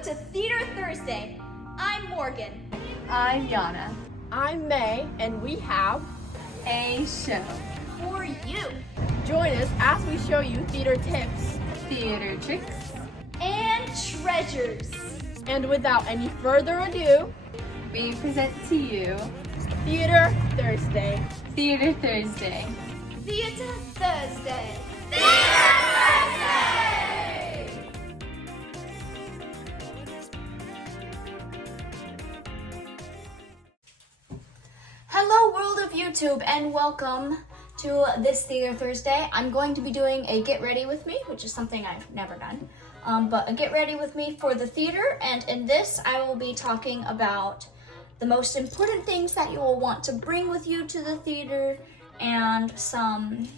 Welcome to Theater Thursday. I'm Morgan. I'm Yana. I'm May, and we have A show. For you. Join us as we show you theater tips Theater tricks. And treasures. And without any further ado, We present to you Theater Thursday. Theater Thursday. Theater Thursday. Hello world of YouTube and welcome to this Theater Thursday. I'm going to be doing a get ready with me, which is something I've never done, but a get ready with me for the theater, and in this I will be talking about the most important things that you will want to bring with you to the theater and some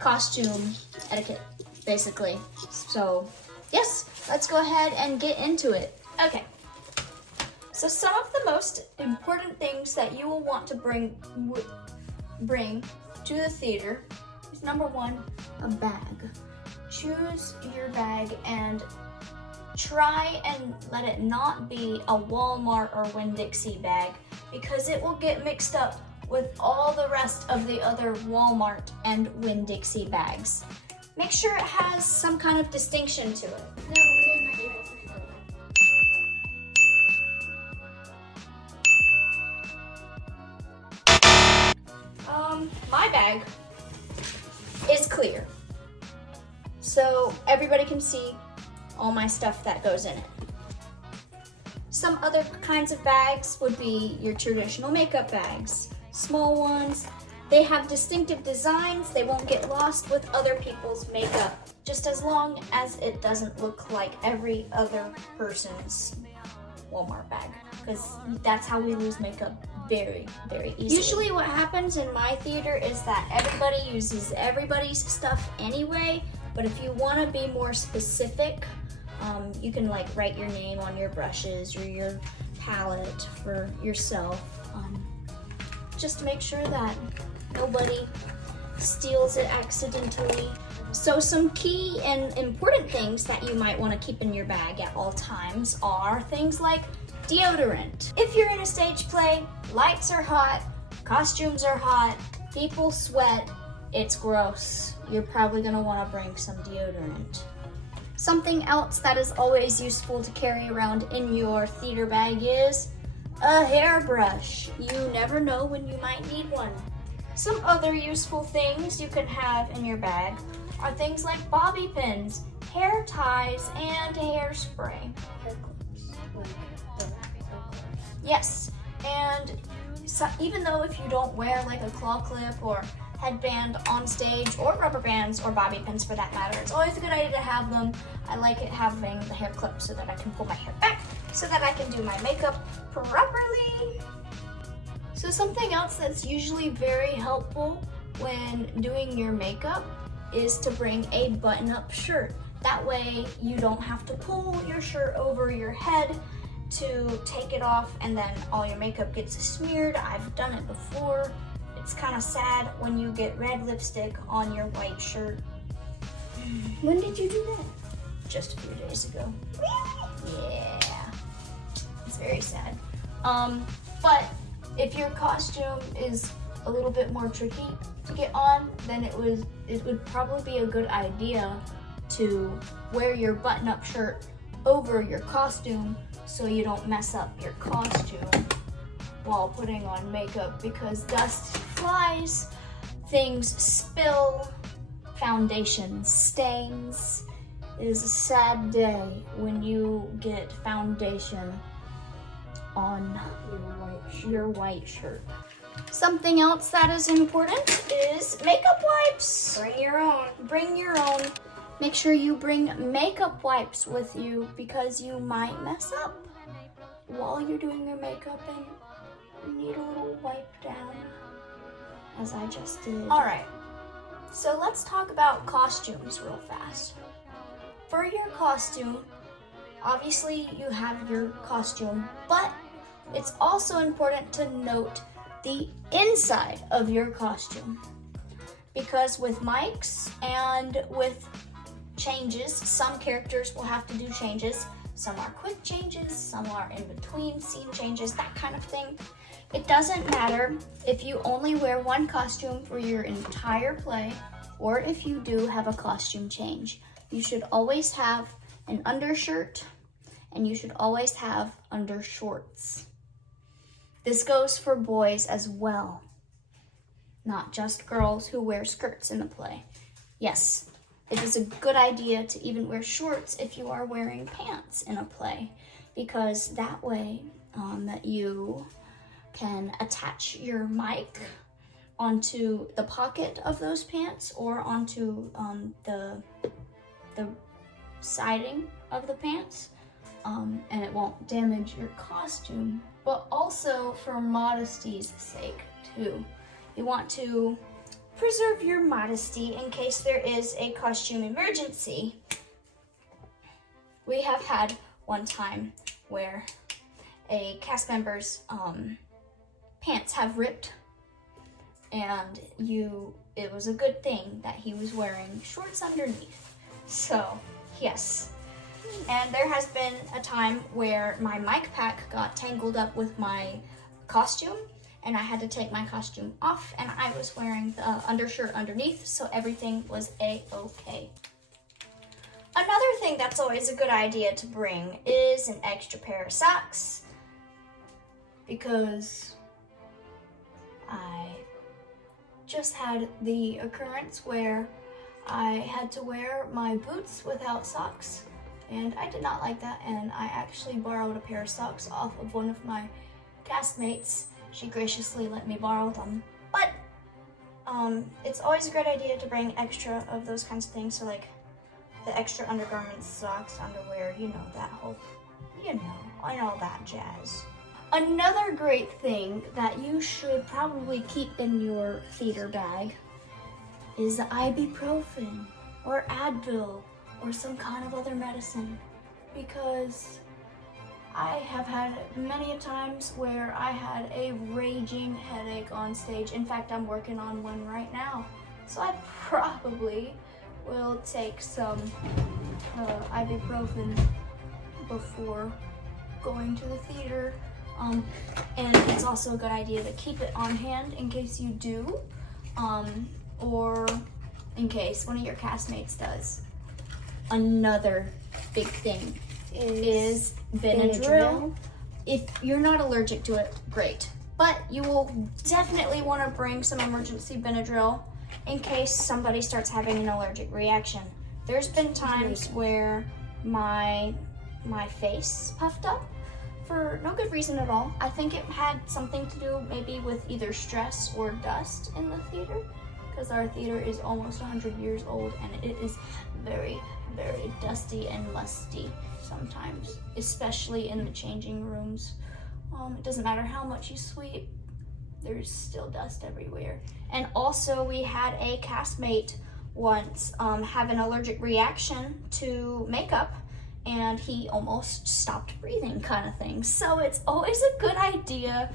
costume etiquette, basically. So yes, let's go ahead and get into it. Okay. So some of the most important things that you will want to bring to the theater is number one, a bag. Choose your bag and try and let it not be a Walmart or Winn-Dixie bag because it will get mixed up with all the rest of the other Walmart and Winn-Dixie bags. Make sure it has some kind of distinction to it. My bag is clear, so everybody can see all my stuff that goes in it. Some other kinds of bags would be your traditional makeup bags, small ones. They have distinctive designs. They won't get lost with other people's makeup, just as long as it doesn't look like every other person's Walmart bag, because that's how we lose makeup very, very easily. Usually what happens in my theater is that everybody uses everybody's stuff anyway, but if you want to be more specific, you can like write your name on your brushes or your palette for yourself, just to make sure that nobody steals it accidentally. So some key and important things that you might want to keep in your bag at all times are things like deodorant. If you're in a stage play, lights are hot, costumes are hot, people sweat, it's gross. You're probably gonna wanna bring some deodorant. Something else that is always useful to carry around in your theater bag is a hairbrush. You never know when you might need one. Some other useful things you can have in your bag are things like bobby pins, hair ties, and hairspray. Hair clips. Yes, and so even though if you don't wear like a claw clip or headband on stage, or rubber bands or bobby pins for that matter, it's always a good idea to have them. I like it having the hair clip so that I can pull my hair back so that I can do my makeup properly. So something else that's usually very helpful when doing your makeup is to bring a button-up shirt. That way you don't have to pull your shirt over your head to take it off and then all your makeup gets smeared. I've done it before. It's kind of sad when you get red lipstick on your white shirt. When did you do that? Just a few days ago. Really? Yeah. It's very sad. But if your costume is a little bit more tricky to get on, then it would probably be a good idea to wear your button-up shirt over your costume so you don't mess up your costume while putting on makeup, because dust flies, things spill, foundation stains. It is a sad day when you get foundation on your white shirt. Something else that is important is makeup wipes. Bring your own. Bring your own. Make sure you bring makeup wipes with you because you might mess up while you're doing your makeup and you need a little wipe down, as I just did. All right, so let's talk about costumes real fast. For your costume, obviously you have your costume, but it's also important to note the inside of your costume, because with mics and with changes, some characters will have to do changes. some are quick changes, some are in between scene changes, that kind of thing. It doesn't matter if you only wear one costume for your entire play, or if you do have a costume change. You should always have an undershirt, and you should always have undershorts. This goes for boys as well, not just girls who wear skirts in the play. Yes, it is a good idea to even wear shorts if you are wearing pants in a play, because that way that you can attach your mic onto the pocket of those pants or onto the siding of the pants, and it won't damage your costume. But also for modesty's sake too. You want to preserve your modesty in case there is a costume emergency. We have had one time where a cast member's pants have ripped, and it was a good thing that he was wearing shorts underneath. So yes. And there has been a time where my mic pack got tangled up with my costume, and I had to take my costume off, and I was wearing the undershirt underneath, so everything was a-okay. Another thing that's always a good idea to bring is an extra pair of socks, because I just had the occurrence where I had to wear my boots without socks, and I did not like that, and I actually borrowed a pair of socks off of one of my castmates. She graciously let me borrow them. But it's always a great idea to bring extra of those kinds of things, so like the extra undergarments, socks, underwear, you know, that whole, and all that jazz. Another great thing that you should probably keep in your theater bag is the ibuprofen or Advil or some kind of other medicine, because I have had many a times where I had a raging headache on stage. In fact, I'm working on one right now, so I probably will take some ibuprofen before going to the theater. And it's also a good idea to keep it on hand in case you do, or in case one of your castmates does. Another big thing is Benadryl. If you're not allergic to it, great. But you will definitely want to bring some emergency Benadryl in case somebody starts having an allergic reaction. There's been times where my face puffed up for no good reason at all. I think it had something to do maybe with either stress or dust in the theater, because our theater is almost 100 years old and it is very, very dusty and musty sometimes, especially in the changing rooms. It doesn't matter how much you sweep, there's still dust everywhere. And also we had a castmate once have an allergic reaction to makeup, and he almost stopped breathing kind of thing. So it's always a good idea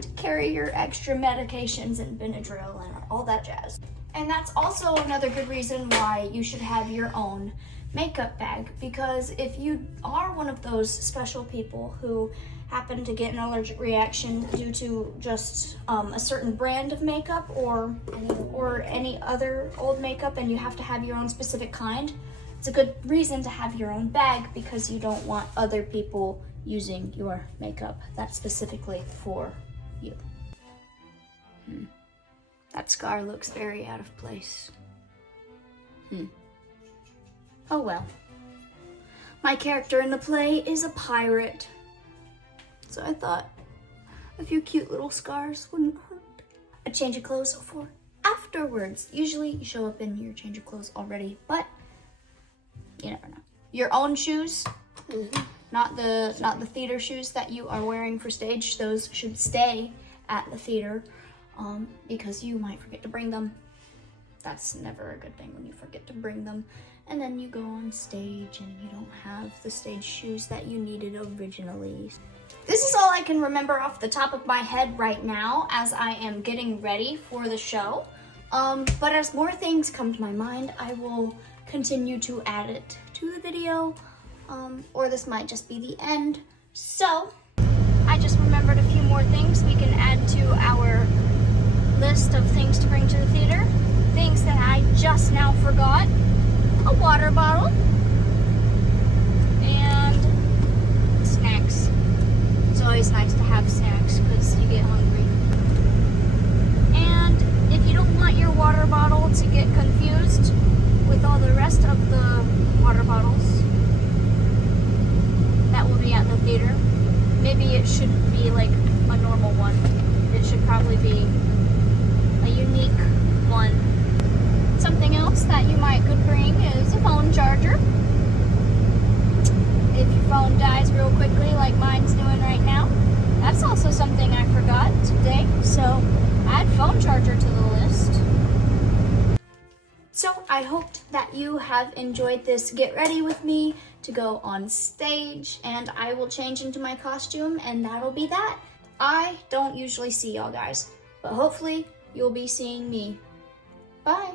to carry your extra medications and Benadryl and all that jazz. And that's also another good reason why you should have your own makeup bag, because if you are one of those special people who happen to get an allergic reaction due to just a certain brand of makeup or any other old makeup, and you have to have your own specific kind, it's a good reason to have your own bag, because you don't want other people using your makeup that's specifically for you. That scar looks very out of place. Oh well. My character in the play is a pirate, so I thought a few cute little scars wouldn't hurt. A change of clothes for afterwards. Usually you show up in your change of clothes already, but you never know. Your own shoes, not the theater shoes that you are wearing for stage. Those should stay at the theater, because you might forget to bring them. That's never a good thing when you forget to bring them, and then you go on stage and you don't have the stage shoes that you needed originally. This is all I can remember off the top of my head right now as I am getting ready for the show. But as more things come to my mind, I will continue to add it to the video. or this might just be the end. So, I just remembered a few more things we can add to our list of things to bring to the theater. Things that I just now forgot. A water bottle. And snacks. It's always nice to have snacks because you get hungry. And if you don't want your water bottle to get confused with all the rest of the water bottles that will be at the theater, maybe it shouldn't be like a normal one. It should probably be a unique one. Something else that you could bring is a phone charger. If your phone dies real quickly like mine's doing right now, that's also something I forgot today. So add phone charger to the list. So I hoped that you have enjoyed this get ready with me to go on stage, and I will change into my costume and that'll be that. I don't usually see y'all guys, but hopefully you'll be seeing me. Bye.